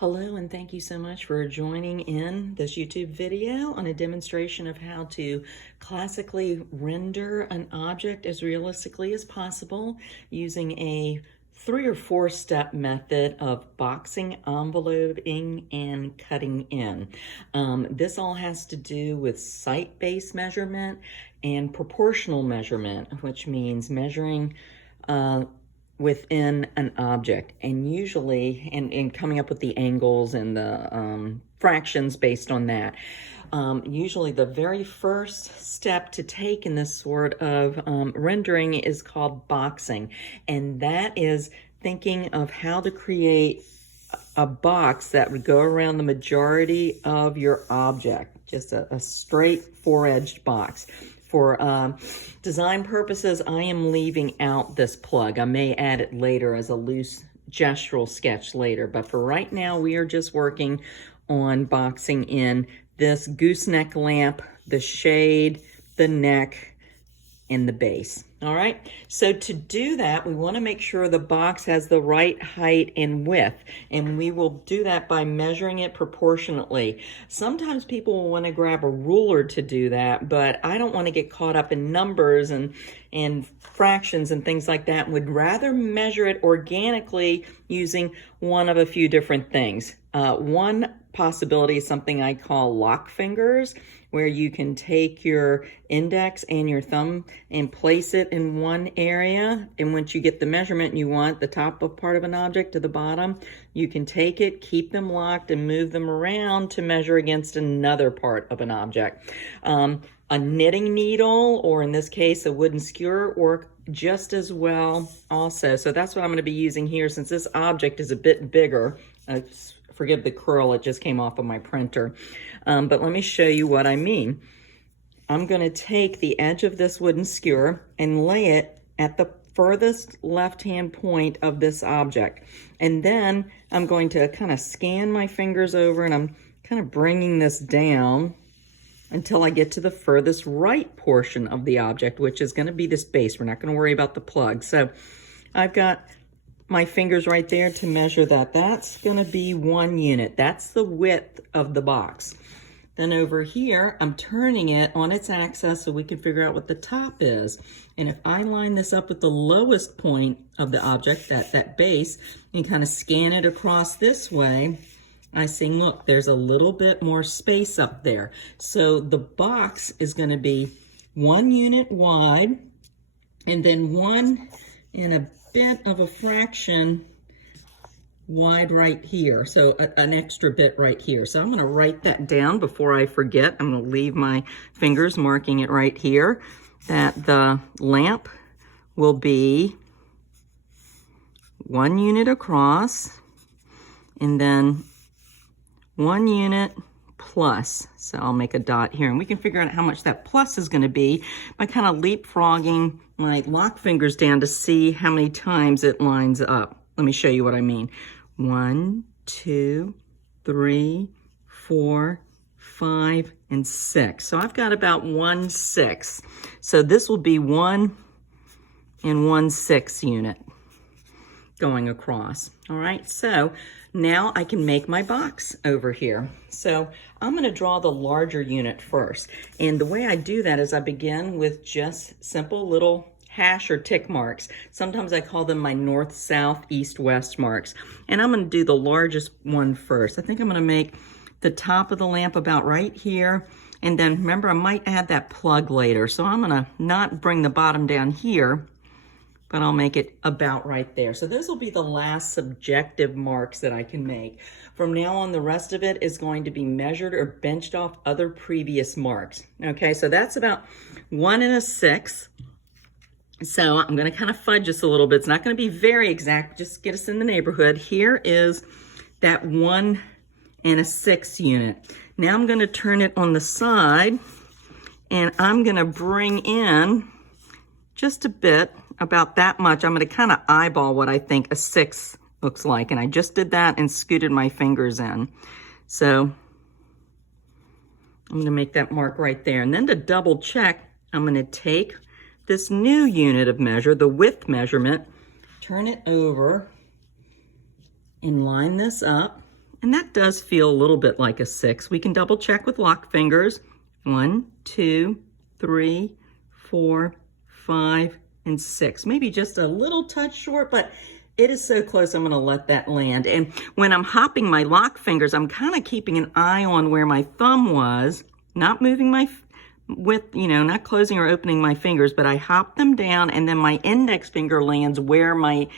Hello, and thank you so much for joining in this YouTube video on a demonstration of how to classically render an object as realistically as possible using a 3 or 4 step method of boxing, enveloping, and cutting in. This all has to do with site-based measurement and proportional measurement, which means measuring within an object, and usually and coming up with the angles and the fractions based on that. Usually the very first step to take in this sort of rendering is called boxing, and that is thinking of how to create a box that would go around the majority of your object, just a straight 4-edged box. For design purposes, I am leaving out this plug. I may add it later as a loose gestural sketch later, but for right now, we are just working on boxing in this gooseneck lamp, the shade, the neck, and the base. All right, so to do that, we want to make sure the box has the right height and width, and we will do that by measuring it proportionately. Sometimes people will want to grab a ruler to do that, but I don't want to get caught up in numbers and fractions and things like that. Would rather measure it organically using one of a few different things. One possibility is something I call lock fingers, where you can take your index and your thumb and place it in one area, and once you get the measurement you want, the top of part of an object to the bottom, you can take it, keep them locked, and move them around to measure against another part of an object. A knitting needle, or in this case a wooden skewer, work just as well also. So that's what I'm going to be using here, since this object is a bit bigger. Forgive the curl, it just came off of my printer. But let me show you what I mean. I'm going to take the edge of this wooden skewer and lay it at the furthest left-hand point of this object. And then I'm going to kind of scan my fingers over, and I'm kind of bringing this down until I get to the furthest right portion of the object, which is going to be this base. We're not going to worry about the plug. So I've got my fingers right there to measure that. That's going to be 1 unit. That's the width of the box. Then over here, I'm turning it on its axis so we can figure out what the top is. And if I line this up with the lowest point of the object, that base, and kind of scan it across this way, I see, look, there's a little bit more space up there. So the box is going to be 1 unit wide, and then 1 and a bit of a fraction wide right here. So an extra bit right here. So I'm going to write that down before I forget. I'm going to leave my fingers marking it right here, that the lamp will be 1 unit across, and then 1 unit plus. So I'll make a dot here, and we can figure out how much that plus is going to be by kind of leapfrogging my lock fingers down to see how many times it lines up. Let me show you what I mean. 1, 2, 3, 4, 5, and 6. So I've got about 1/6. So this will be 1 and 1/6 unit going across. All right, so now I can make my box over here. So I'm going to draw the larger unit first. And the way I do that is I begin with just simple little hash or tick marks. Sometimes I call them my north, south, east, west marks. And I'm going to do the largest one first. I think I'm going to make the top of the lamp about right here. And then remember, I might add that plug later. So I'm going to not bring the bottom down here, but I'll make it about right there. So those will be the last subjective marks that I can make. From now on, the rest of it is going to be measured or benched off other previous marks. Okay, so that's about 1 1/6. So I'm going to kind of fudge this a little bit. It's not going to be very exact, just get us in the neighborhood. Here is that 1 1/6 unit. Now I'm going to turn it on the side, and I'm going to bring in just a bit, about that much. I'm going to kind of eyeball what I think a 6 looks like, and I just did that and scooted my fingers in. So I'm going to make that mark right there. And then to double check, I'm going to take this new unit of measure, the width measurement, turn it over and line this up And that does feel a little bit like a 6. We can double check with lock fingers. 1, 2, 3, 4, 5, and 6. Maybe just a little touch short, but it is so close, I'm gonna let that land. And when I'm hopping my lock fingers, I'm kind of keeping an eye on where my thumb was, not moving my, not closing or opening my fingers, but I hop them down and then my index finger lands where my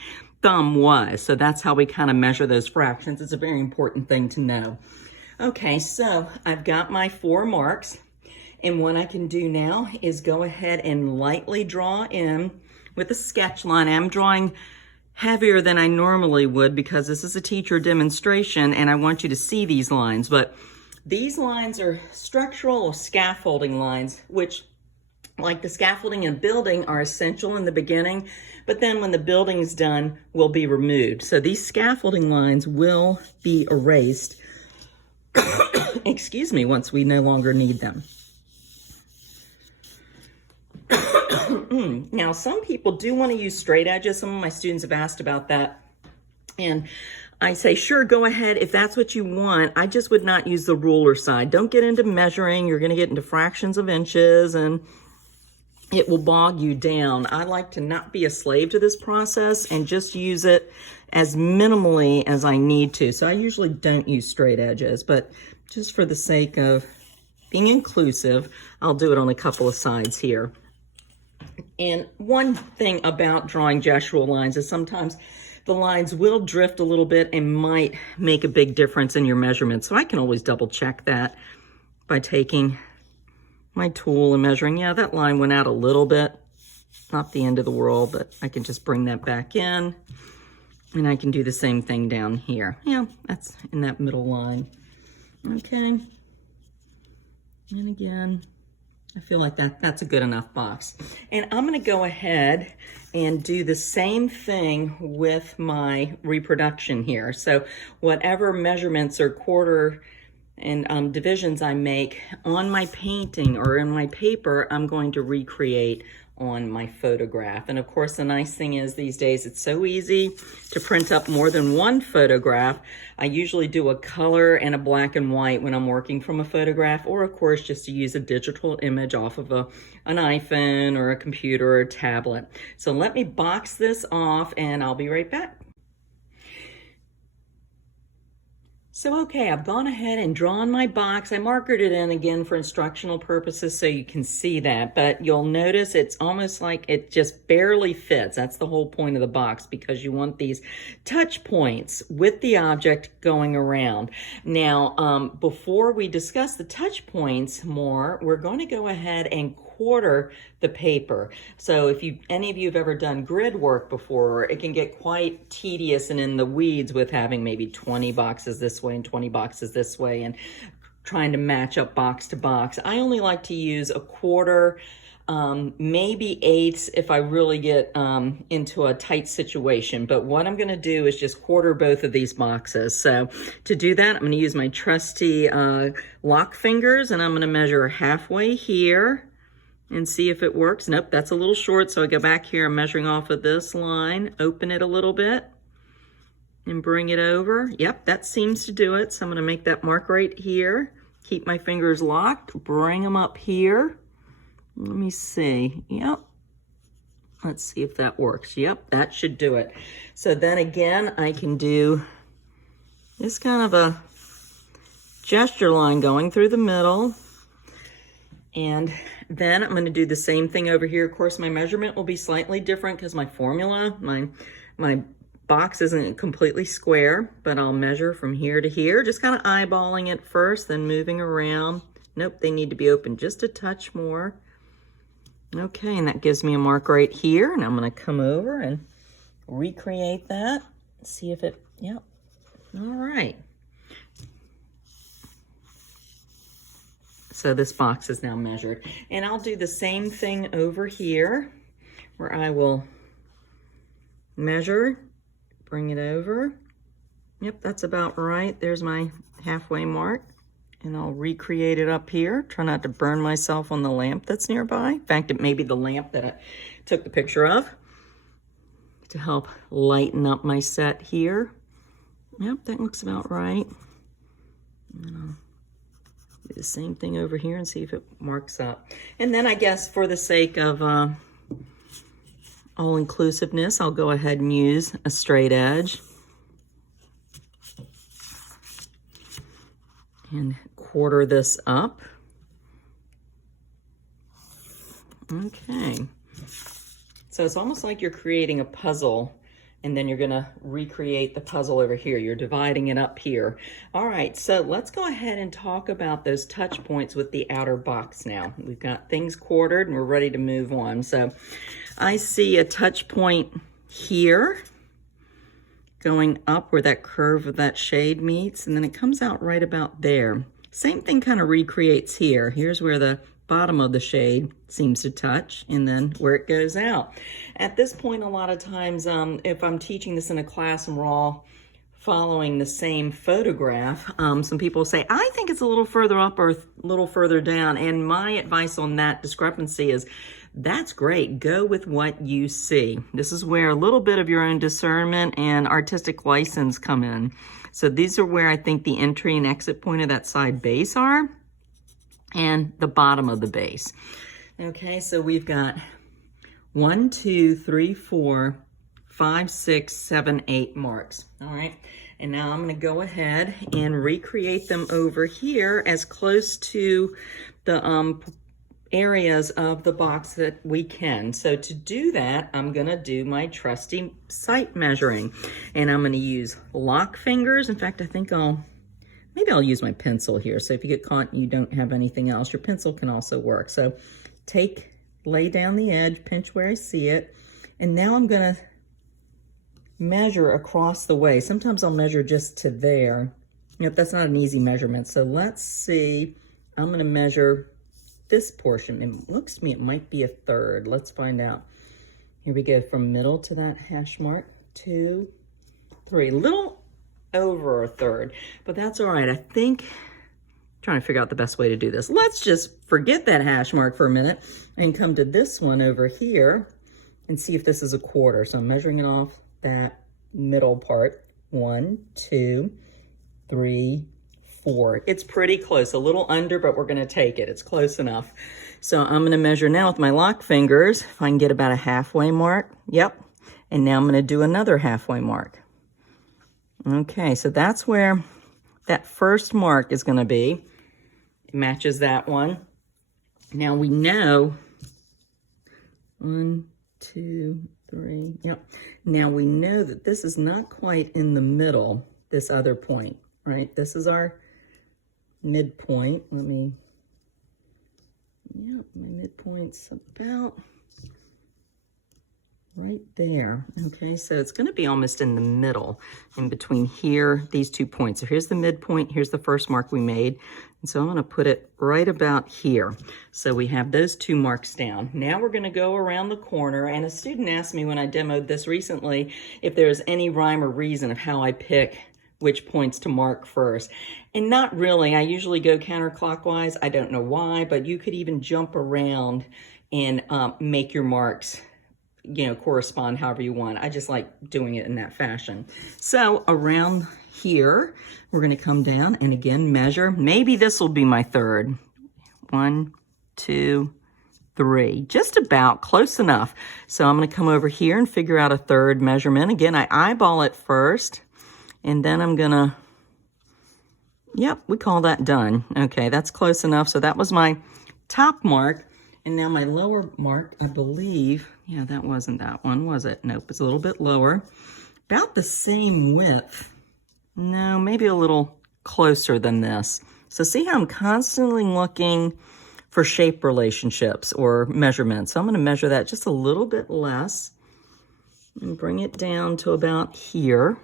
thumb was. So that's how we kind of measure those fractions. It's a very important thing to know. Okay, so I've got my 4 marks. And what I can do now is go ahead and lightly draw in with a sketch line. I'm drawing heavier than I normally would because this is a teacher demonstration and I want you to see these lines. But these lines are structural or scaffolding lines, which, like the scaffolding in a building, are essential in the beginning, but then when the building's done, will be removed. So these scaffolding lines will be erased, excuse me, once we no longer need them. Now, some people do want to use straight edges. Some of my students have asked about that. And I say, sure, go ahead if that's what you want. I just would not use the ruler side. Don't get into measuring. You're going to get into fractions of inches and it will bog you down. I like to not be a slave to this process and just use it as minimally as I need to. So I usually don't use straight edges, but just for the sake of being inclusive, I'll do it on a couple of sides here. And one thing about drawing gestural lines is sometimes the lines will drift a little bit and might make a big difference in your measurements. So I can always double check that by taking my tool and measuring. Yeah, that line went out a little bit, not the end of the world, but I can just bring that back in. And I can do the same thing down here. Yeah, that's in that middle line. Okay. And again, I feel like that's a good enough box. And I'm gonna go ahead and do the same thing with my reproduction here. So whatever measurements or quarter and divisions I make on my painting or in my paper, I'm going to recreate on my photograph. And of course, the nice thing is these days it's so easy to print up more than one photograph. I usually do a color and a black and white when I'm working from a photograph, or of course just to use a digital image off of an iPhone or a computer or a tablet. So let me box this off and I'll be right back. So, okay, I've gone ahead and drawn my box. I markered it in again for instructional purposes so you can see that, but you'll notice it's almost like it just barely fits. That's the whole point of the box, because you want these touch points with the object going around. Now, before we discuss the touch points more, we're going to go ahead and quarter the paper. So if any of you have ever done grid work before, it can get quite tedious and in the weeds with having maybe 20 boxes this way and 20 boxes this way and trying to match up box to box. I only like to use a quarter, maybe eighths if I really get into a tight situation. But what I'm going to do is just quarter both of these boxes. So to do that, I'm going to use my trusty lock fingers, and I'm going to measure halfway here and see if it works. Nope, that's a little short, so I go back here. I'm measuring off of this line, open it a little bit, and bring it over. Yep, that seems to do it. So I'm gonna make that mark right here. Keep my fingers locked, bring them up here. Let me see, yep. Let's see if that works. Yep, that should do it. So then again, I can do this kind of a gesture line going through the middle. And then I'm going to do the same thing over here. Of course, my measurement will be slightly different because my formula, my box isn't completely square, but I'll measure from here to here, just kind of eyeballing it first, then moving around. Nope, they need to be open just a touch more. Okay, and that gives me a mark right here, and I'm going to come over and recreate that. See if it, yep. All right. So this box is now measured. And I'll do the same thing over here where I will measure, bring it over. Yep, that's about right. There's my halfway mark. And I'll recreate it up here. Try not to burn myself on the lamp that's nearby. In fact, it may be the lamp that I took the picture of to help lighten up my set here. Yep, that looks about right. Do the same thing over here and see if it marks up. And then I guess for the sake of all inclusiveness, I'll go ahead and use a straight edge and quarter this up. Okay. So it's almost like you're creating a puzzle, and then you're gonna recreate the puzzle over here. You're dividing it up here. All right, so let's go ahead and talk about those touch points with the outer box now. We've got things quartered and we're ready to move on. So I see a touch point here going up where that curve of that shade meets, and then it comes out right about there. Same thing kind of recreates here. Here's where the bottom of the shade seems to touch, and then where it goes out. At this point, a lot of times, if I'm teaching this in a class and we're all following the same photograph, some people say, I think it's a little further up or a little further down. And my advice on that discrepancy is, that's great. Go with what you see. This is where a little bit of your own discernment and artistic license come in. So these are where I think the entry and exit point of that side base are, and the bottom of the base. Okay, so we've got 1, 2, 3, 4, 5, 6, 7, 8 marks. All right, and now I'm gonna go ahead and recreate them over here as close to the areas of the box that we can. So to do that, I'm gonna do my trusty sight measuring, and I'm gonna use lock fingers. In fact, I think maybe I'll use my pencil here. So if you get caught and you don't have anything else, your pencil can also work. So lay down the edge, pinch where I see it. And now I'm gonna measure across the way. Sometimes I'll measure just to there. Yep, that's not an easy measurement. So let's see, I'm gonna measure this portion. It looks to me it might be a third. Let's find out. Here we go, from middle to that hash mark, 2, 3, little over a third, but that's all right. I think, trying to figure out the best way to do this. Let's just forget that hash mark for a minute and come to this one over here and see if this is a quarter. So I'm measuring it off that middle part. 1, 2, 3, 4. It's pretty close, a little under, but we're gonna take it. It's close enough. So I'm gonna measure now with my lock fingers, if I can get about a halfway mark. Yep, and now I'm gonna do another halfway mark. Okay, so that's where that first mark is going to be. It matches that one. Now we know 1, 2, 3. Yep. Now we know that this is not quite in the middle, this other point, right? This is our midpoint. My midpoint's about right there. Okay, so it's going to be almost in the middle, in between here, these 2 points. So here's the midpoint, here's the first mark we made. And so I'm going to put it right about here. So we have those 2 marks down. Now we're going to go around the corner, and a student asked me when I demoed this recently if there's any rhyme or reason of how I pick which points to mark first. And not really. I usually go counterclockwise. I don't know why, but you could even jump around and make your marks, you know, correspond however you want. I just like doing it in that fashion. So around here, we're going to come down and again measure. Maybe this will be my third. 1, 2, 3. Just about close enough. So I'm going to come over here and figure out a third measurement. Again, I eyeball it first, and then I'm going to, yep, we call that done. Okay, that's close enough. So that was my top mark. And now my lower mark, I believe, yeah, that wasn't that one, was it? Nope, it's a little bit lower. About the same width. No, maybe a little closer than this. So see how I'm constantly looking for shape relationships or measurements. So I'm going to measure that just a little bit less and bring it down to about here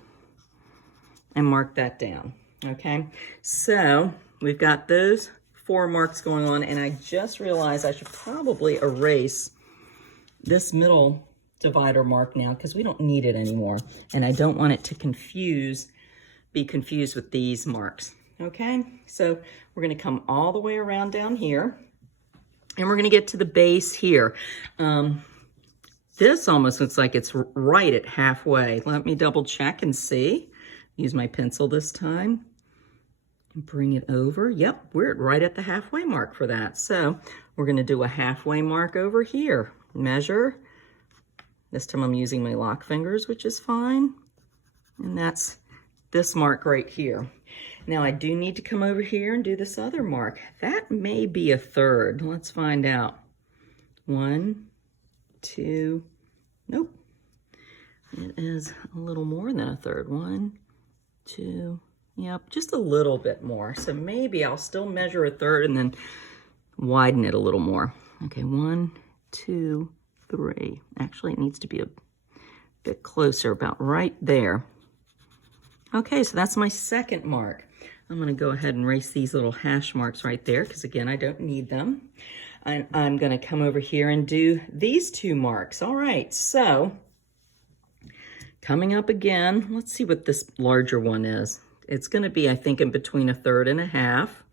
and mark that down. Okay, so we've got those 4 marks going on, and I just realized I should probably erase this middle divider mark now because we don't need it anymore, and I don't want it to be confused with these marks. Okay, so we're going to come all the way around down here, and we're going to get to the base here. This almost looks like it's right at halfway. Let me double check and see. Use my pencil this time. Bring it over. Yep, we're right at the halfway mark for that. So we're going to do a halfway mark over here. Measure. This time I'm using my lock fingers, which is fine. And that's this mark right here. Now I do need to come over here and do this other mark. That may be a third. Let's find out. 1, 2, nope. It is a little more than a third. 1, 2, yep, just a little bit more. So maybe I'll still measure a third and then widen it a little more. Okay, 1, 2, 3. Actually, it needs to be a bit closer, about right there. Okay, so that's my second mark. I'm going to go ahead and erase these little hash marks right there because, again, I don't need them. And I'm going to come over here and do these 2 marks. All right, so coming up again, let's see what this larger one is. It's going to be, I think, in between a third and a half.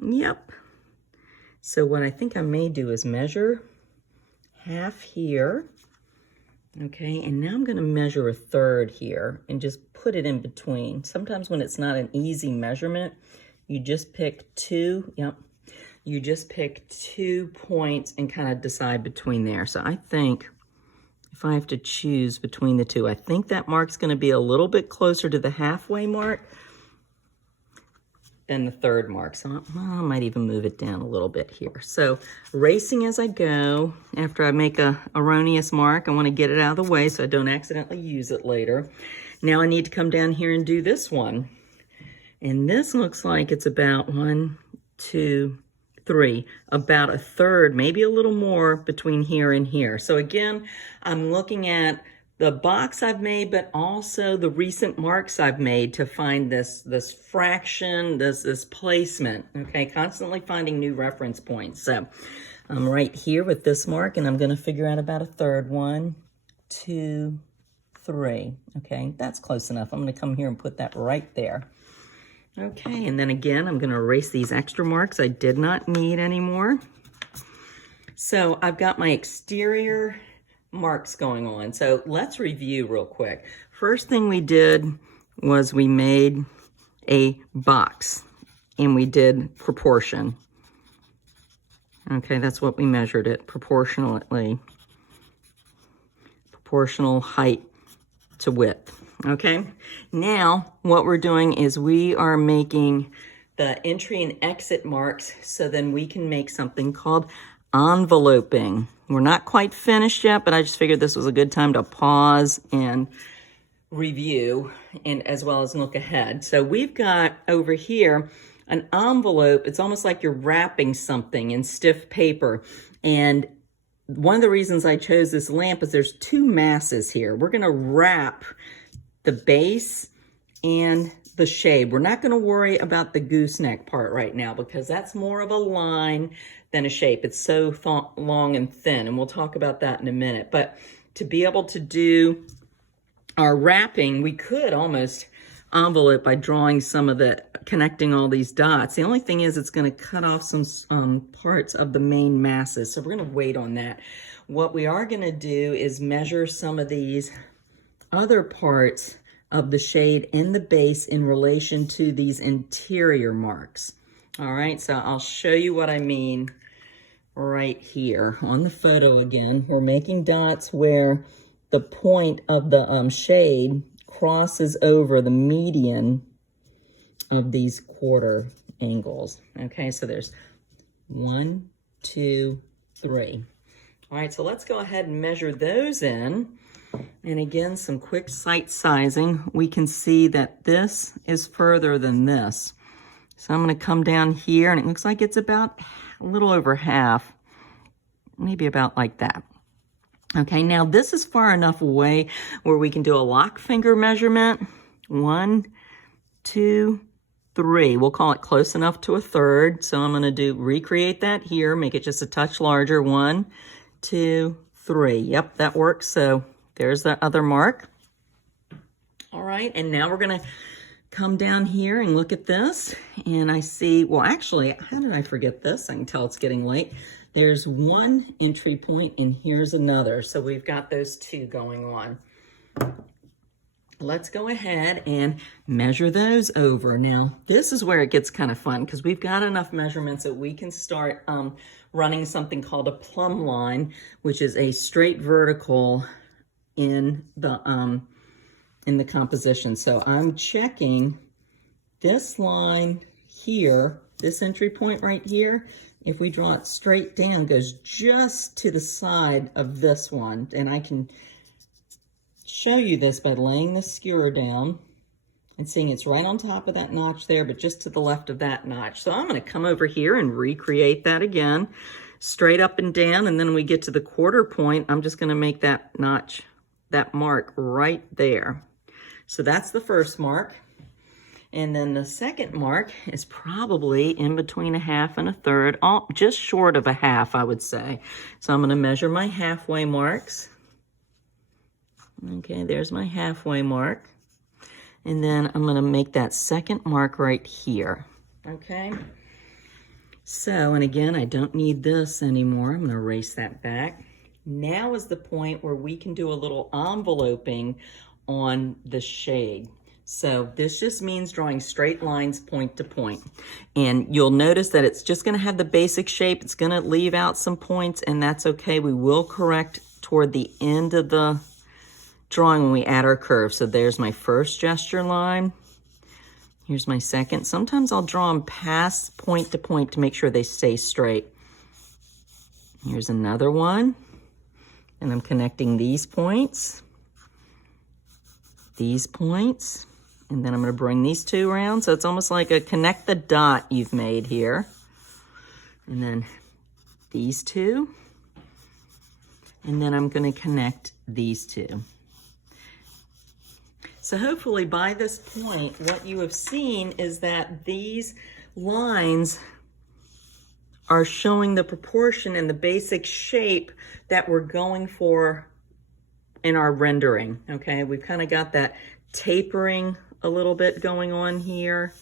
Yep. So what I think I may do is measure half here. Okay, and now I'm going to measure a third here and just put it in between. Sometimes when it's not an easy measurement, you just pick 2, yep, you just pick 2 points and kind of decide between there. So I think if I have to choose between the 2, I think that mark's going to be a little bit closer to the halfway mark than the third mark. So I might even move it down a little bit here. So erasing as I go. After I make a erroneous mark, I want to get it out of the way so I don't accidentally use it later. Now I need to come down here and do this one. And this looks like it's about 1, 2, 3, about a third, maybe a little more between here and here. So again, I'm looking at the box I've made, but also the recent marks I've made to find this fraction, this placement, okay? Constantly finding new reference points. So I'm right here with this mark, and I'm gonna figure out about a third. 1, 2, 3, okay? That's close enough. I'm gonna come here and put that right there. Okay, and then again, I'm gonna erase these extra marks I did not need anymore. So I've got my exterior marks going on. So let's review real quick. First thing we did was we made a box and we did proportion. Okay, that's what we measured it, proportionally. Proportional height to width. Okay, now what we're doing is we are making the entry and exit marks so then we can make something called enveloping. We're not quite finished yet, but I just figured this was a good time to pause and review and as well as look ahead. So we've got over here an envelope. It's almost like you're wrapping something in stiff paper. And one of the reasons I chose this lamp is there's 2 masses here. We're going to wrap the base and the shade. We're not going to worry about the gooseneck part right now because that's more of a line than a shape. It's so long and thin, and we'll talk about that in a minute. But to be able to do our wrapping, we could almost envelope by drawing some of the, connecting all these dots. The only thing is it's going to cut off some parts of the main masses, so we're going to wait on that. What we are going to do is measure some of these other parts of the shade in the base in relation to these interior marks. All right, so I'll show you what I mean right here on the photo again. We're making dots where the point of the shade crosses over the median of these quarter angles. Okay, so there's 1, 2, 3. All right, so let's go ahead and measure those in. And again, some quick sight sizing. We can see that this is further than this. So I'm going to come down here, and it looks like it's about a little over half, maybe about like that. Okay, now this is far enough away where we can do a lock finger measurement. 1, 2, 3. We'll call it close enough to a third. So I'm going to recreate that here, make it just a touch larger. 1, 2, 3. Yep, that works. So there's the other mark. All right, and now we're going to come down here and look at this, and I see, well, actually, how did I forget this? I can tell it's getting late. There's 1 entry point, and here's another. So we've got those 2 going on. let's go ahead and measure those over. Now, this is where it gets kind of fun because we've got enough measurements that we can start running something called a plumb line, which is a straight vertical in the composition. So I'm checking this line here, this entry point right here. If we draw it straight down, goes just to the side of this one, and I can show you this by laying the skewer down and seeing it's right on top of that notch there, but just to the left of that notch. So I'm going to come over here and recreate that again, straight up and down, and then when we get to the quarter point, I'm just going to make that notch, that mark right there. So that's the first mark. And then the second mark is probably in between a half and a third, just short of a half, I would say. So I'm going to measure my halfway marks. Okay, there's my halfway mark. And then I'm going to make that second mark right here. Okay. So, and again, I don't need this anymore. I'm going to erase that back. Now is the point where we can do a little enveloping on the shade. So this just means drawing straight lines point to point. And you'll notice that it's just going to have the basic shape. It's going to leave out some points, and that's okay. We will correct toward the end of the drawing when we add our curve. So there's my first gesture line. Here's my second. Sometimes I'll draw them past point to point to make sure they stay straight. Here's another one. And I'm connecting these points, and then I'm going to bring these two around. So it's almost like a connect the dot you've made here. And then these two. And then I'm going to connect these two. So hopefully by this point, what you have seen is that these lines are showing the proportion and the basic shape that we're going for in our rendering. Okay, we've kind of got that tapering a little bit going on here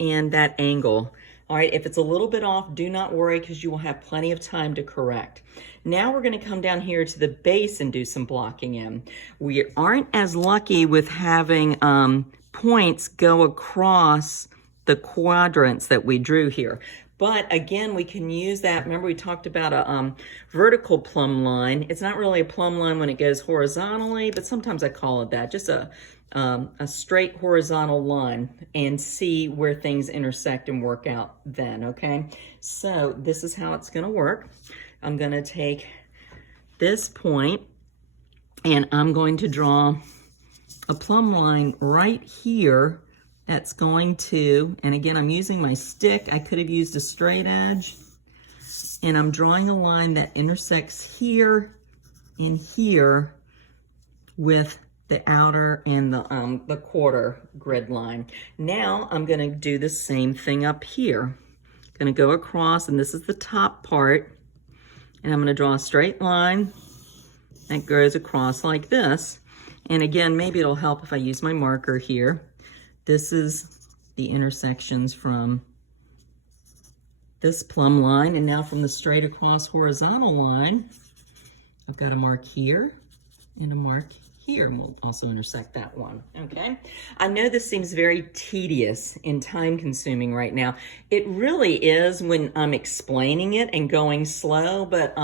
and that angle. All right, if it's a little bit off, do not worry because you will have plenty of time to correct. Now we're going to come down here to the base and do some blocking in. We aren't as lucky with having points go across the quadrants that we drew here. But again, we can use that. Remember, we talked about a vertical plumb line. It's not really a plumb line when it goes horizontally, but sometimes I call it that. Just a straight horizontal line, and see where things intersect and work out then, okay? So this is how it's going to work. I'm going to take this point, and I'm going to draw a plumb line right here. That's going to, and again, I'm using my stick. I could have used a straight edge. And I'm drawing a line that intersects here and here with the outer and the quarter grid line. Now I'm going to do the same thing up here. Going to go across, and this is the top part. And I'm going to draw a straight line that goes across like this. And again, maybe it'll help if I use my marker here. This is the intersections from this plumb line, and now from the straight across horizontal line, I've got a mark here and a mark here, and we'll also intersect that one, okay? I know this seems very tedious and time-consuming right now. It really is when I'm explaining it and going slow, but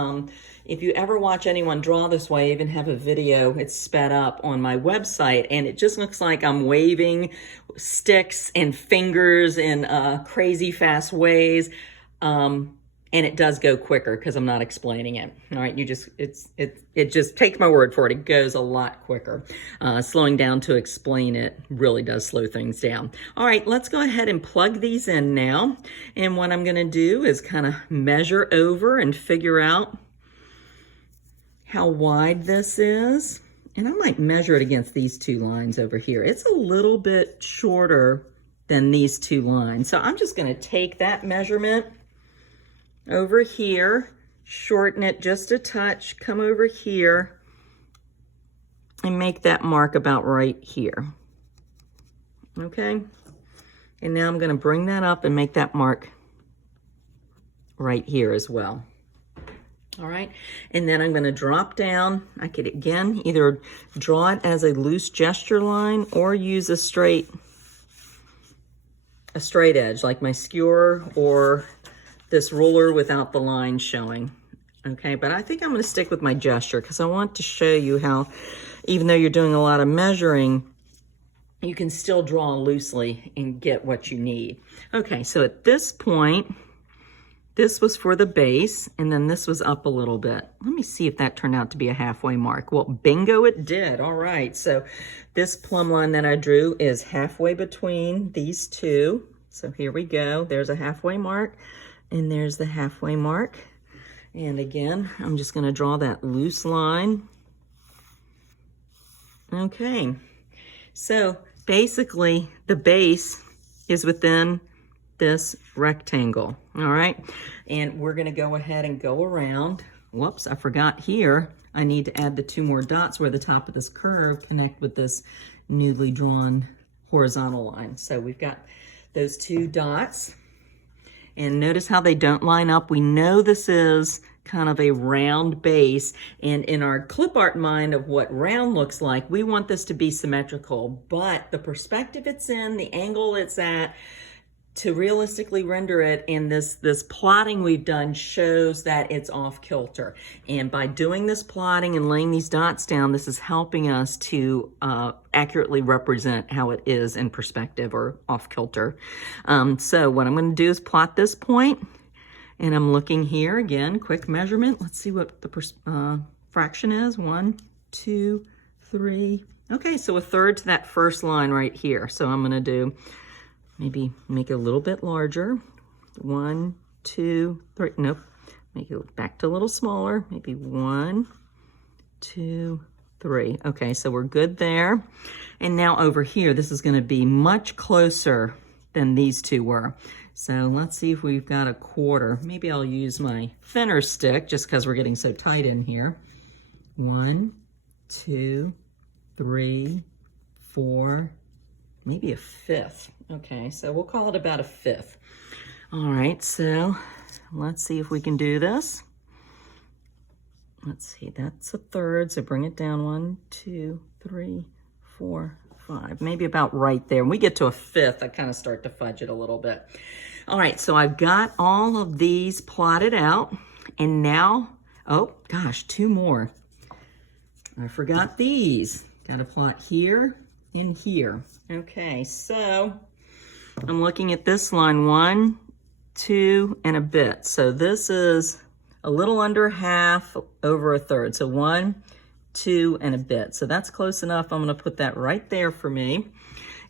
if you ever watch anyone draw this way, I even have a video, it's sped up on my website, and it just looks like I'm waving sticks and fingers in crazy fast ways. And it does go quicker because I'm not explaining it. All right, it just take my word for it. It goes a lot quicker. Slowing down to explain it really does slow things down. All right, let's go ahead and plug these in now. And what I'm gonna do is kind of measure over and figure out how wide this is. And I might measure it against these two lines over here. It's a little bit shorter than these two lines. So I'm just gonna take that measurement over here, shorten it just a touch, come over here, and make that mark about right here. Okay? And now I'm going to bring that up and make that mark right here as well. All right, and then I'm going to drop down. I could, again, either draw it as a loose gesture line or use a straight edge, like my skewer or this ruler without the line showing. Okay, but I think I'm going to stick with my gesture because I want to show you how, even though you're doing a lot of measuring, you can still draw loosely and get what you need. Okay, so at this point, this was for the base, and then this was up a little bit. Let me see if that turned out to be a halfway mark. Well, bingo, it did. All right, so this plumb line that I drew is halfway between these two. So here we go. There's a halfway mark, and there's the halfway mark. And again, I'm just going to draw that loose line. Okay, so basically the base is within this rectangle. All right, and we're going to go ahead and go around. Whoops, I forgot here. I need to add the 2 more dots where the top of this curve connect with this newly drawn horizontal line. So we've got those 2 dots. And notice how they don't line up. We know this is kind of a round base, and in our clip art mind of what round looks like, we want this to be symmetrical, but the perspective it's in, the angle it's at, to realistically render it, and this plotting we've done shows that it's off kilter. And by doing this plotting and laying these dots down, this is helping us to accurately represent how it is in perspective or off kilter. So what I'm going to do is plot this point, and I'm looking here again, quick measurement. Let's see what the fraction is. 1, 2, 3. Okay, so a third to that first line right here. So I'm going to do, maybe make it a little bit larger. 1, 2, 3. Nope. Make it back to a little smaller. Maybe 1, 2, 3. Okay, so we're good there. And now over here, this is going to be much closer than these 2 were. So let's see if we've got a quarter. Maybe I'll use my thinner stick just because we're getting so tight in here. 1, 2, 3, 4, maybe a 1/5. Okay, so we'll call it about a 1/5. All right, so let's see if we can do this. Let's see, that's a third, so bring it down. 1, 2, 3, 4, 5, maybe about right there. When we get to a 1/5, I kind of start to fudge it a little bit. All right, so I've got all of these plotted out, and now, oh gosh, 2 more. I forgot these. Got to plot here and here. Okay, so I'm looking at this line, 1, 2, and a bit. So this is a little under half over a third. So 1, 2, and a bit. So that's close enough. I'm going to put that right there for me.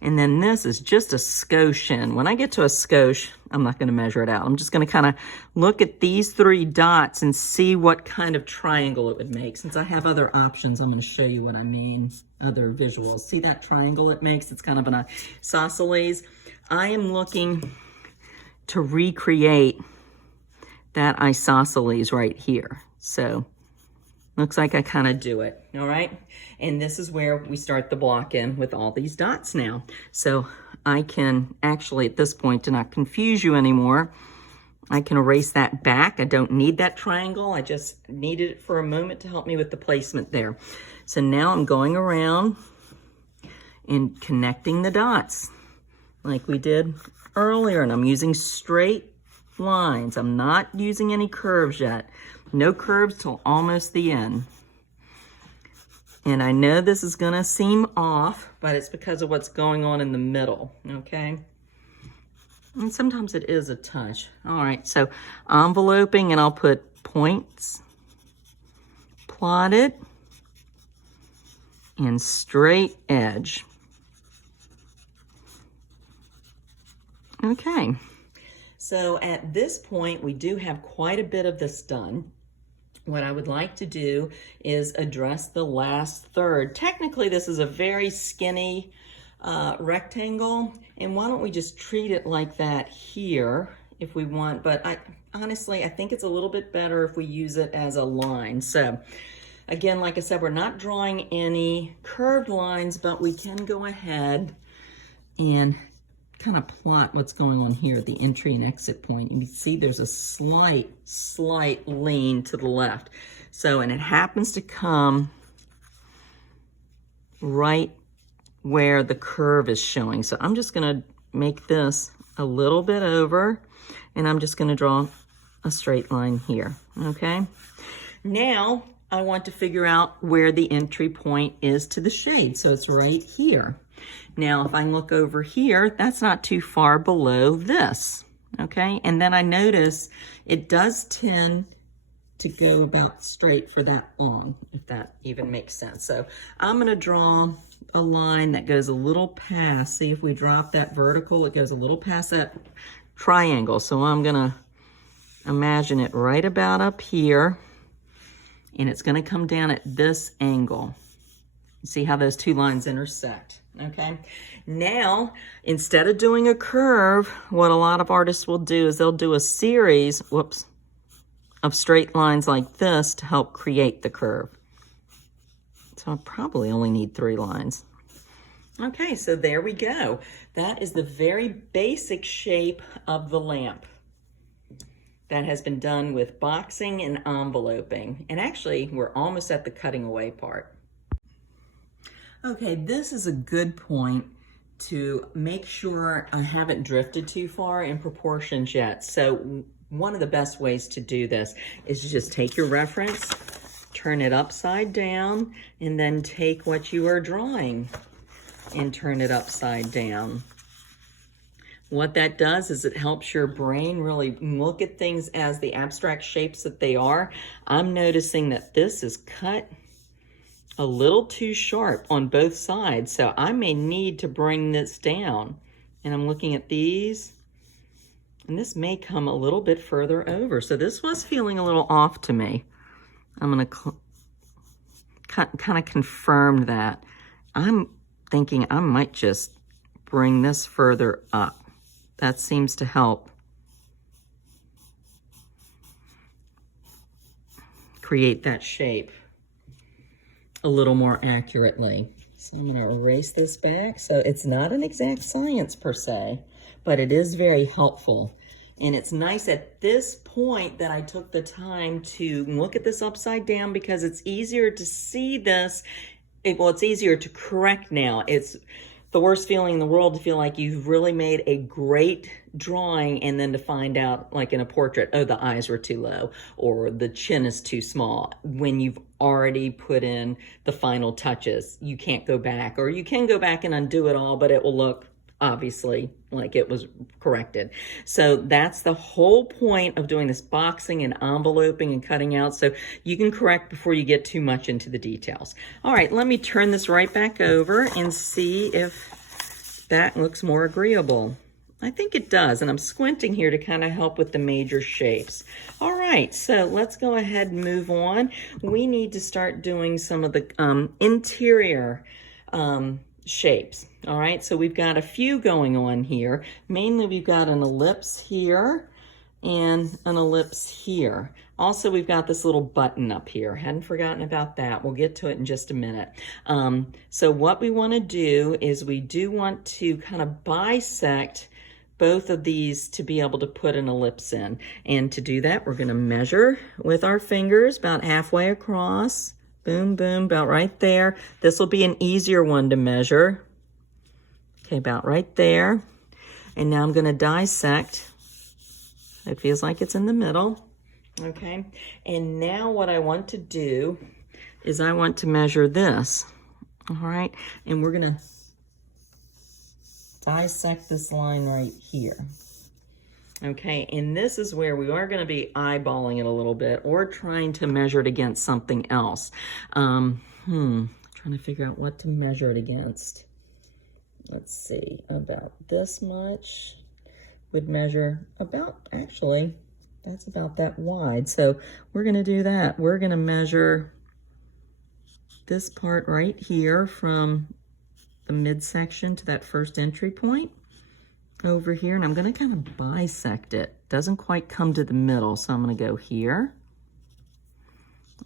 And then this is just a skosh in. When I get to a skosh, I'm not going to measure it out. I'm just going to kind of look at these 3 dots and see what kind of triangle it would make. Since I have other options, I'm going to show you what I mean, other visuals. See that triangle it makes? It's kind of an isosceles. I am looking to recreate that isosceles right here. So looks like I kind of do it, all right? And this is where we start the block in with all these dots now. So I can actually, at this point, to not confuse you anymore, I can erase that back. I don't need that triangle. I just needed it for a moment to help me with the placement there. So now I'm going around and connecting the dots like we did earlier, and I'm using straight lines. I'm not using any curves yet. No curves till almost the end. And I know this is gonna seem off, but it's because of what's going on in the middle, okay? And sometimes it is a touch. All right, so enveloping, and I'll put points, plotted, and straight edge. Okay, so at this point, we do have quite a bit of this done. What I would like to do is address the last third. Technically, this is a very skinny rectangle, and why don't we just treat it like that here if we want, but honestly, I think it's a little bit better if we use it as a line. So again, like I said, we're not drawing any curved lines, but we can go ahead and kind of plot what's going on here at the entry and exit point. And you see there's a slight lean to the left. So, and it happens to come right where the curve is showing. So I'm just gonna make this a little bit over, and I'm just gonna draw a straight line here, okay? Now, I want to figure out where the entry point is to the shade. So it's right here. Now, if I look over here, that's not too far below this, okay? And then I notice it does tend to go about straight for that long, if that even makes sense. So I'm gonna draw a line that goes a little past, see if we drop that vertical, it goes a little past that triangle. So I'm gonna imagine it right about up here, and it's gonna come down at this angle. See how those two lines intersect, okay? Now, instead of doing a curve, what a lot of artists will do is they'll do a series, of straight lines like this to help create the curve. So I probably only need 3 lines. Okay, so there we go. That is the very basic shape of the lamp that has been done with boxing and enveloping. And actually, we're almost at the cutting away part. Okay, this is a good point to make sure I haven't drifted too far in proportions yet. So one of the best ways to do this is to just take your reference, turn it upside down, and then take what you are drawing and turn it upside down. What that does is it helps your brain really look at things as the abstract shapes that they are. I'm noticing that this is cut a little too sharp on both sides, so I may need to bring this down. And I'm looking at these, and this may come a little bit further over. So this was feeling a little off to me. I'm gonna kind of confirm that. I'm thinking I might just bring this further up. That seems to help create that shape a little more accurately. So I'm gonna erase this back. So it's not an exact science per se, but it is very helpful. And it's nice at this point that I took the time to look at this upside down, because it's easier to see this. Well, it's easier to correct now. It's the worst feeling in the world to feel like you've really made a great drawing and then to find out, like in a portrait, oh, the eyes were too low or the chin is too small. When you've already put in the final touches, you can't go back, or you can go back and undo it all, but it will look obviously like it was corrected. So that's the whole point of doing this boxing and enveloping and cutting out, so you can correct before you get too much into the details. All right, let me turn this right back over and see if that looks more agreeable. I think it does, and I'm squinting here to kind of help with the major shapes. All right, so let's go ahead and move on. We need to start doing some of the interior shapes. All right, so we've got a few going on here. Mainly we've got an ellipse here and an ellipse here. Also, we've got this little button up here. Hadn't forgotten about that. We'll get to it in just a minute. So what we want to do is we do want to kind of bisect both of these to be able to put an ellipse in. And to do that, we're going to measure with our fingers about halfway across. Boom, boom, about right there. This will be an easier one to measure. Okay, about right there. And now I'm going to dissect. It feels like it's in the middle. Okay, and now what I want to do is I want to measure this. All right, and we're going to dissect this line right here. Okay, and this is where we are going to be eyeballing it a little bit or trying to measure it against something else. Trying to figure out what to measure it against. Let's see, about this much would measure about, actually, that's about that wide. So we're going to do that. We're going to measure this part right here from the midsection to that first entry point over here, and I'm going to kind of bisect it. Doesn't quite come to the middle, so I'm going to go here.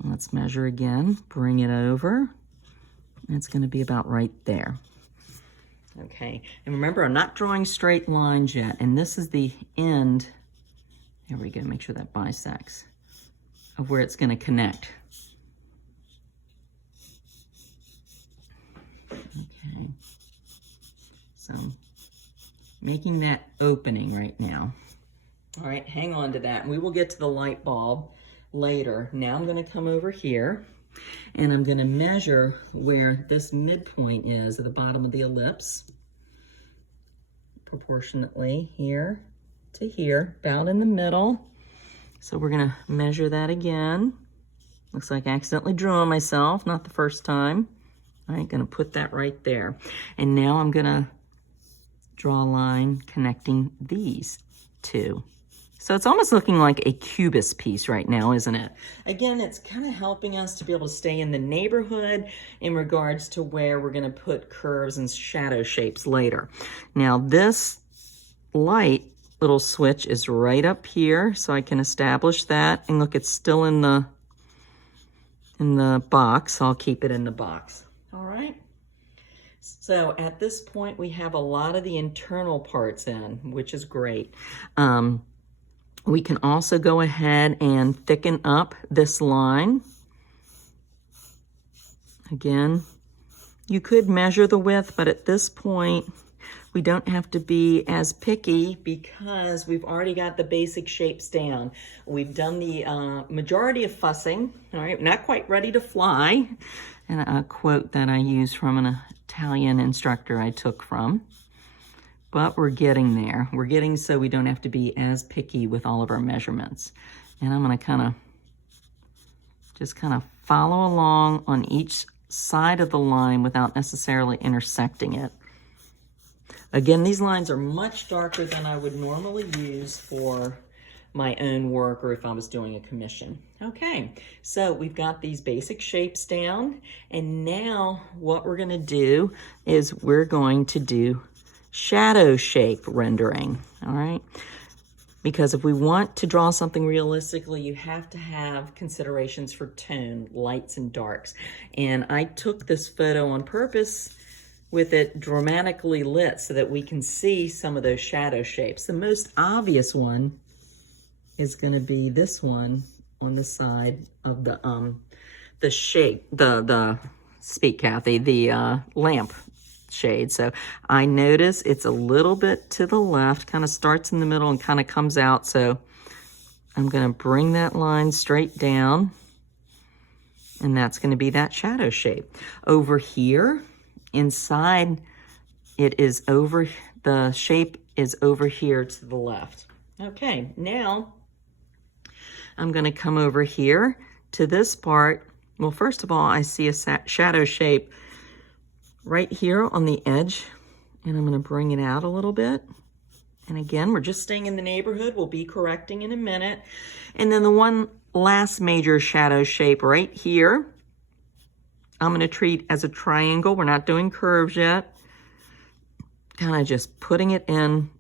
Let's measure again, bring it over. It's going to be about right there. Okay, and remember, I'm not drawing straight lines yet, and this is the end. There we go, make sure that bisects of where it's gonna connect. Okay, so making that opening right now. All right, hang on to that. We will get to the light bulb later. Now I'm gonna come over here and I'm gonna measure where this midpoint is at the bottom of the ellipse, proportionately here to here, about in the middle. So we're gonna measure that again. Looks like I accidentally drew on myself, not the first time. All right, gonna put that right there. And now I'm gonna draw a line connecting these two. So it's almost looking like a cubist piece right now, isn't it? Again, it's kind of helping us to be able to stay in the neighborhood in regards to where we're gonna put curves and shadow shapes later. Now this light little switch is right up here, so I can establish that. And look, it's still in the box. I'll keep it in the box. All right. So at this point, we have a lot of the internal parts in, which is great. We can also go ahead and thicken up this line. Again, you could measure the width, but at this point, we don't have to be as picky because we've already got the basic shapes down. We've done the majority of fussing, all right? Not quite ready to fly. And a quote that I use from an Italian instructor I took from. But we're getting there. We're getting so we don't have to be as picky with all of our measurements. And I'm gonna just kind of follow along on each side of the line without necessarily intersecting it. Again, these lines are much darker than I would normally use for my own work or if I was doing a commission. Okay, so we've got these basic shapes down, and now what we're gonna do is we're going to do shadow shape rendering, all right? Because if we want to draw something realistically, you have to have considerations for tone, lights and darks. And I took this photo on purpose with it dramatically lit so that we can see some of those shadow shapes. The most obvious one is gonna be this one on the side of the shape, speak Kathy, the lamp shade. So I notice it's a little bit to the left, kind of starts in the middle and kind of comes out. So I'm gonna bring that line straight down, and that's gonna be that shadow shape. Over here, inside, the shape is over here to the left. Okay, now I'm gonna come over here to this part. Well, first of all, I see a shadow shape right here on the edge, and I'm gonna bring it out a little bit. And again, we're just staying in the neighborhood. We'll be correcting in a minute. And then the one last major shadow shape right here, I'm gonna treat as a triangle. We're not doing curves yet. Kind of just putting it in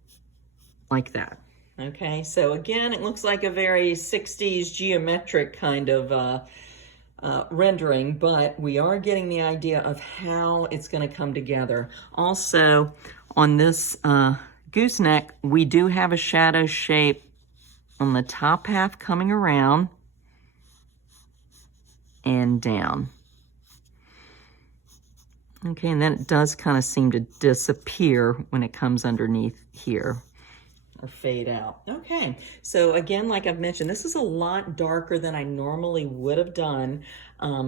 like that. Okay, so again, it looks like a very 60s geometric kind of rendering, but we are getting the idea of how it's gonna come together. Also, on this gooseneck, we do have a shadow shape on the top half coming around and down. Okay, and then it does kind of seem to disappear when it comes underneath here or fade out. Okay, so again, like I've mentioned, this is a lot darker than I normally would have done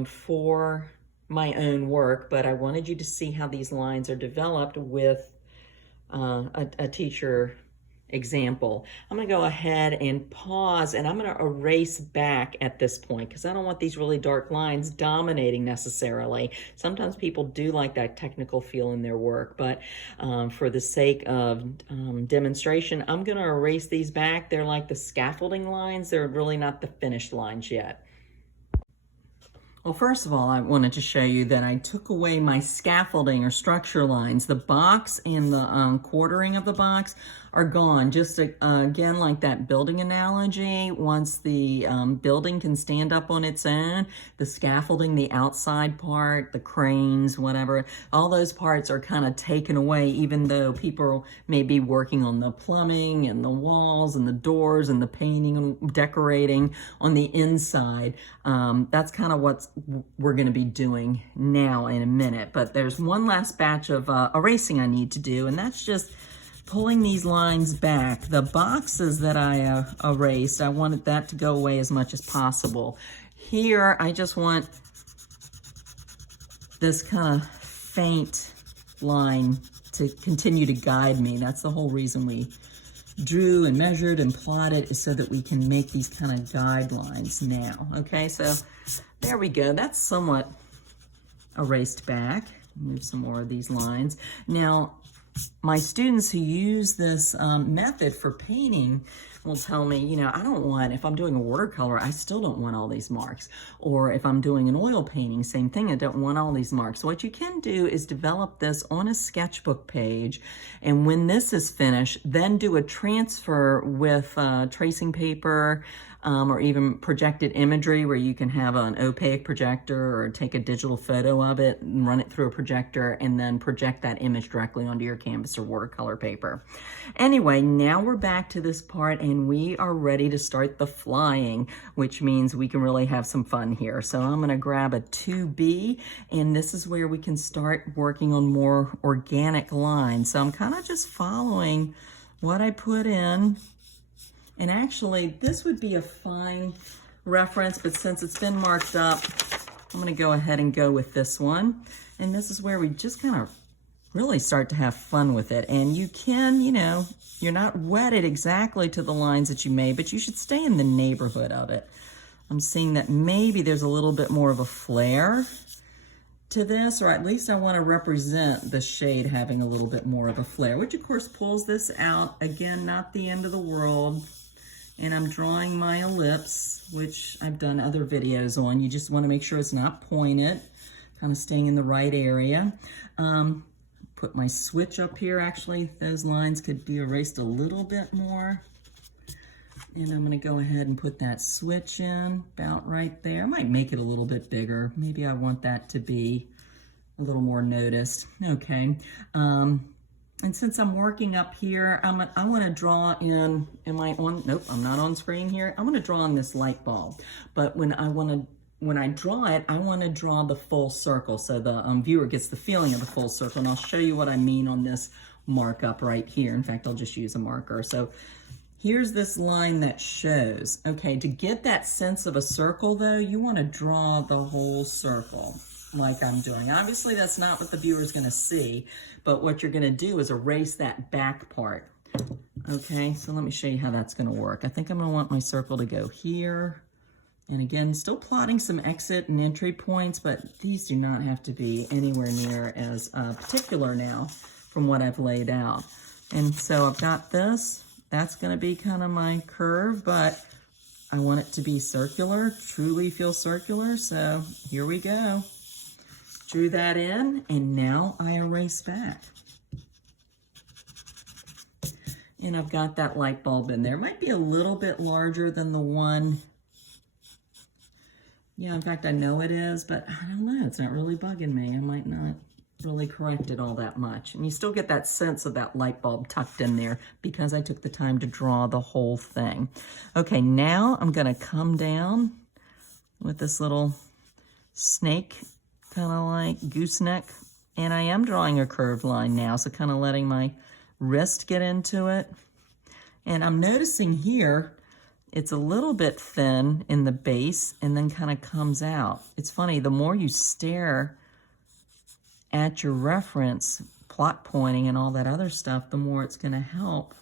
for my own work, but I wanted you to see how these lines are developed with a teacher example. I'm gonna go ahead and pause, and I'm gonna erase back at this point because I don't want these really dark lines dominating necessarily. Sometimes people do like that technical feel in their work, but for the sake of demonstration, I'm gonna erase these back. They're like the scaffolding lines. They're really not the finished lines yet. Well, first of all, I wanted to show you that I took away my scaffolding or structure lines. The box and the quartering of the box are gone. Just again, like that building analogy, once the building can stand up on its own, the scaffolding, the outside part, the cranes, whatever, all those parts are kind of taken away, even though people may be working on the plumbing and the walls and the doors and the painting and decorating on the inside. That's kind of what we're going to be doing now in a minute. But there's one last batch of erasing I need to do, and that's just pulling these lines back. The boxes that I erased, I wanted that to go away as much as possible. Here, I just want this kind of faint line to continue to guide me. That's the whole reason we drew and measured and plotted, is so that we can make these kind of guidelines now. Okay, so there we go. That's somewhat erased back. Move some more of these lines. Now, my students who use this method for painting will tell me, you know, I don't want, if I'm doing a watercolor, I still don't want all these marks. Or if I'm doing an oil painting, same thing, I don't want all these marks. So what you can do is develop this on a sketchbook page, and when this is finished, then do a transfer with tracing paper, or even projected imagery, where you can have an opaque projector or take a digital photo of it and run it through a projector and then project that image directly onto your canvas or watercolor paper. Anyway, now we're back to this part and we are ready to start the flying, which means we can really have some fun here. So I'm gonna grab a 2B, and this is where we can start working on more organic lines. So I'm kind of just following what I put in. And actually, this would be a fine reference, but since it's been marked up, I'm gonna go ahead and go with this one. And this is where we just kind of really start to have fun with it. And you can, you know, you're not wedded exactly to the lines that you made, but you should stay in the neighborhood of it. I'm seeing that maybe there's a little bit more of a flare to this, or at least I want to represent the shade having a little bit more of a flare, which of course pulls this out. Again, not the end of the world. And I'm drawing my ellipse, which I've done other videos on. You just want to make sure it's not pointed, kind of staying in the right area. Put my switch up here. Actually, those lines could be erased a little bit more. And I'm going to go ahead and put that switch in about right there. I might make it a little bit bigger. Maybe I want that to be a little more noticed. Okay. And since I'm working up here, I want to draw in, am I on? Nope, I'm not on screen here. I'm going to draw on this light bulb. But when I draw it, I want to draw the full circle so the viewer gets the feeling of the full circle. And I'll show you what I mean on this markup right here. In fact, I'll just use a marker. So here's this line that shows. Okay, to get that sense of a circle though, you want to draw the whole circle like I'm doing. Obviously, that's not what the viewer is going to see, but what you're going to do is erase that back part. Okay, so let me show you how that's going to work. I think I'm going to want my circle to go here. And again, still plotting some exit and entry points, but these do not have to be anywhere near as particular now from what I've laid out. And so I've got this. That's going to be kind of my curve, but I want it to be circular, truly feel circular. So here we go. Drew that in, and now I erase back. And I've got that light bulb in there. It might be a little bit larger than the one. Yeah, in fact, I know it is, but I don't know. It's not really bugging me. I might not really correct it all that much. And you still get that sense of that light bulb tucked in there because I took the time to draw the whole thing. Okay, now I'm going to come down with this little snake, kind of like gooseneck, and I am drawing a curved line now, so kind of letting my wrist get into it. And I'm noticing here it's a little bit thin in the base and then kind of comes out. It's funny, the more you stare at your reference, plot pointing and all that other stuff, the more it's going to help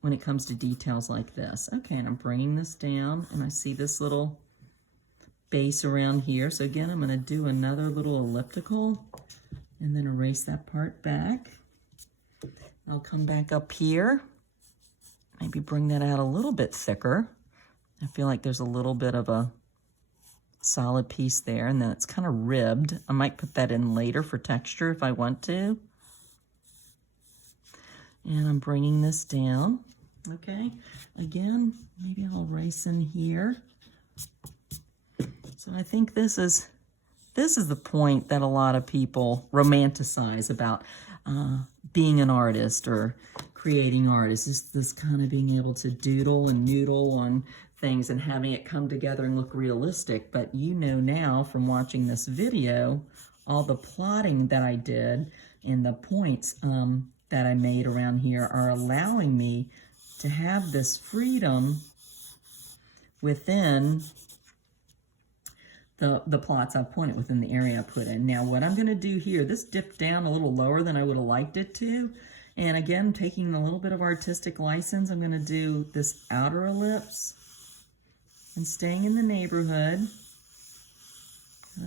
when it comes to details like this. Okay, and I'm bringing this down, and I see this little base around here. So again, I'm going to do another little elliptical and then erase that part back. I'll come back up here, maybe bring that out a little bit thicker. I feel like there's a little bit of a solid piece there, and then it's kind of ribbed. I might put that in later for texture if I want to. And I'm bringing this down, okay? Again, maybe I'll erase in here. So I think this is the point that a lot of people romanticize about being an artist or creating art, is this kind of being able to doodle and noodle on things and having it come together and look realistic. But you know now from watching this video, all the plotting that I did and the points that I made around here are allowing me to have this freedom within the plots I've pointed, within the area I put in. Now what I'm going to do here, this dipped down a little lower than I would have liked it to. And again, taking a little bit of artistic license, I'm going to do this outer ellipse and staying in the neighborhood.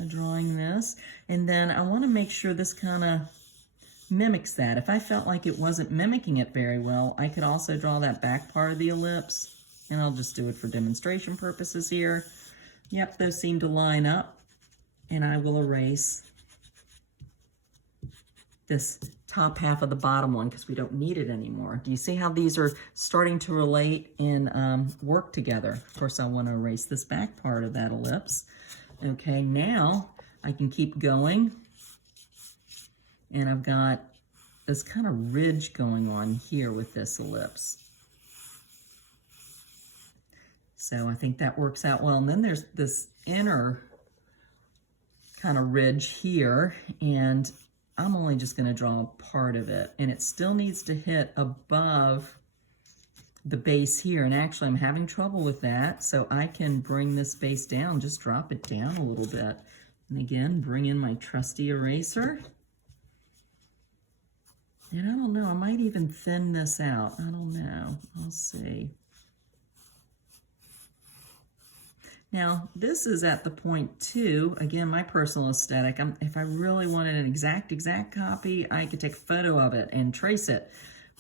Drawing this. And then I want to make sure this kind of mimics that. If I felt like it wasn't mimicking it very well, I could also draw that back part of the ellipse. And I'll just do it for demonstration purposes here. Yep, those seem to line up, and I will erase this top half of the bottom one because we don't need it anymore. Do you see how these are starting to relate and work together? Of course, I want to erase this back part of that ellipse. Okay, now I can keep going, and I've got this kind of ridge going on here with this ellipse. So I think that works out well. And then there's this inner kind of ridge here, and I'm only just going to draw a part of it. And it still needs to hit above the base here. And actually, I'm having trouble with that. So I can bring this base down, just drop it down a little bit. And again, bring in my trusty eraser. And I don't know, I might even thin this out. I don't know. I'll see. Now, this is at the point too, again, my personal aesthetic. If I really wanted an exact copy, I could take a photo of it and trace it.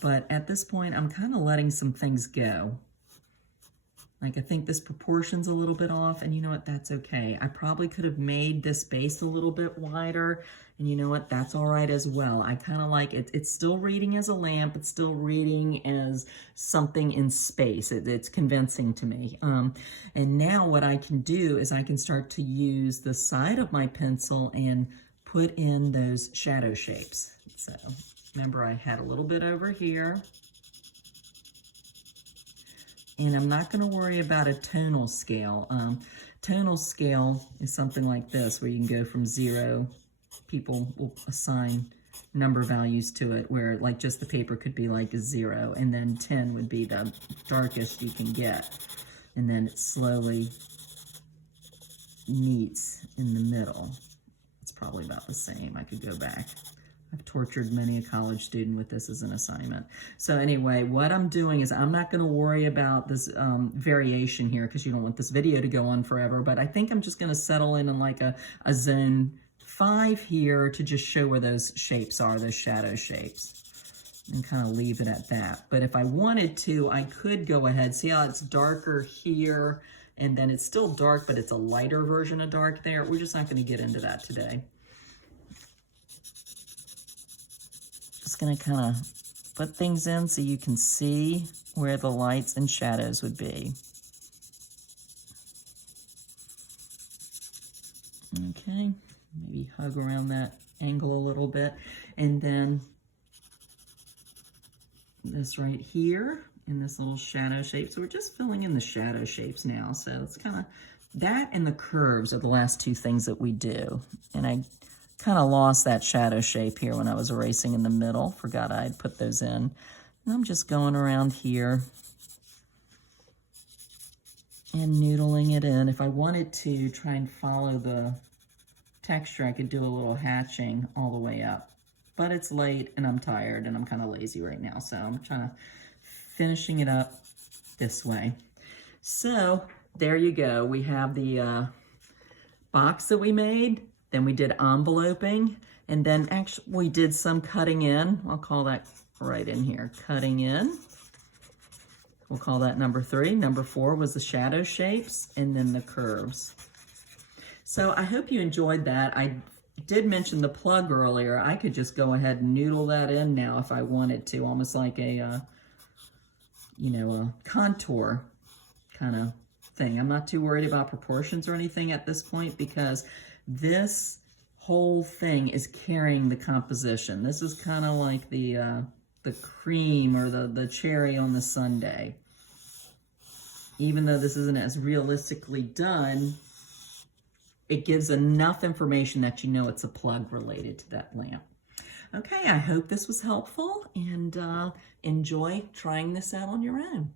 But at this point, I'm kind of letting some things go. Like, I think this proportion's a little bit off, and you know what, that's okay. I probably could have made this base a little bit wider, and you know what, that's all right as well. I kind of like it. It's still reading as a lamp. It's still reading as something in space. It's convincing to me. And now what I can do is I can start to use the side of my pencil and put in those shadow shapes. So remember, I had a little bit over here. And I'm not going to worry about a tonal scale. Tonal scale is something like this, where you can go from 0. People will assign number values to it, where like just the paper could be like a 0, and then 10 would be the darkest you can get. And then it slowly meets in the middle. It's probably about the same. I could go back. I've tortured many a college student with this as an assignment. So anyway, what I'm doing is I'm not going to worry about this variation here, because you don't want this video to go on forever, but I think I'm just going to settle in like a zone 5 here to just show where those shapes are, those shadow shapes, and kind of leave it at that. But if I wanted to, I could go ahead. See how it's darker here, and then it's still dark, but it's a lighter version of dark there. We're just not going to get into that today. Just going to kind of put things in so you can see where the lights and shadows would be. Okay, maybe hug around that angle a little bit. And then this right here in this little shadow shape. So we're just filling in the shadow shapes now. So it's kind of that, and the curves are the last two things that we do. And I kind of lost that shadow shape here when I was erasing in the middle. Forgot I'd put those in. And I'm just going around here and noodling it in. If I wanted to try and follow the texture, I could do a little hatching all the way up. But it's late and I'm tired and I'm kind of lazy right now. So I'm trying to finishing it up this way. So there you go. We have the box that we made. Then we did enveloping, and then actually we did some cutting in. I'll call that right in here, cutting in. We'll call that number 3. Number 4 was the shadow shapes, and then the curves. So I hope you enjoyed that. did mention the plug earlier. I could just go ahead and noodle that in now if I wanted to, almost like a, you know, a contour kind of thing. I'm not too worried about proportions or anything at this point because this whole thing is carrying the composition. This is kind of like the cream or the cherry on the sundae. Even though this isn't as realistically done, it gives enough information that you know it's a plug related to that lamp. Okay, I hope this was helpful, and enjoy trying this out on your own.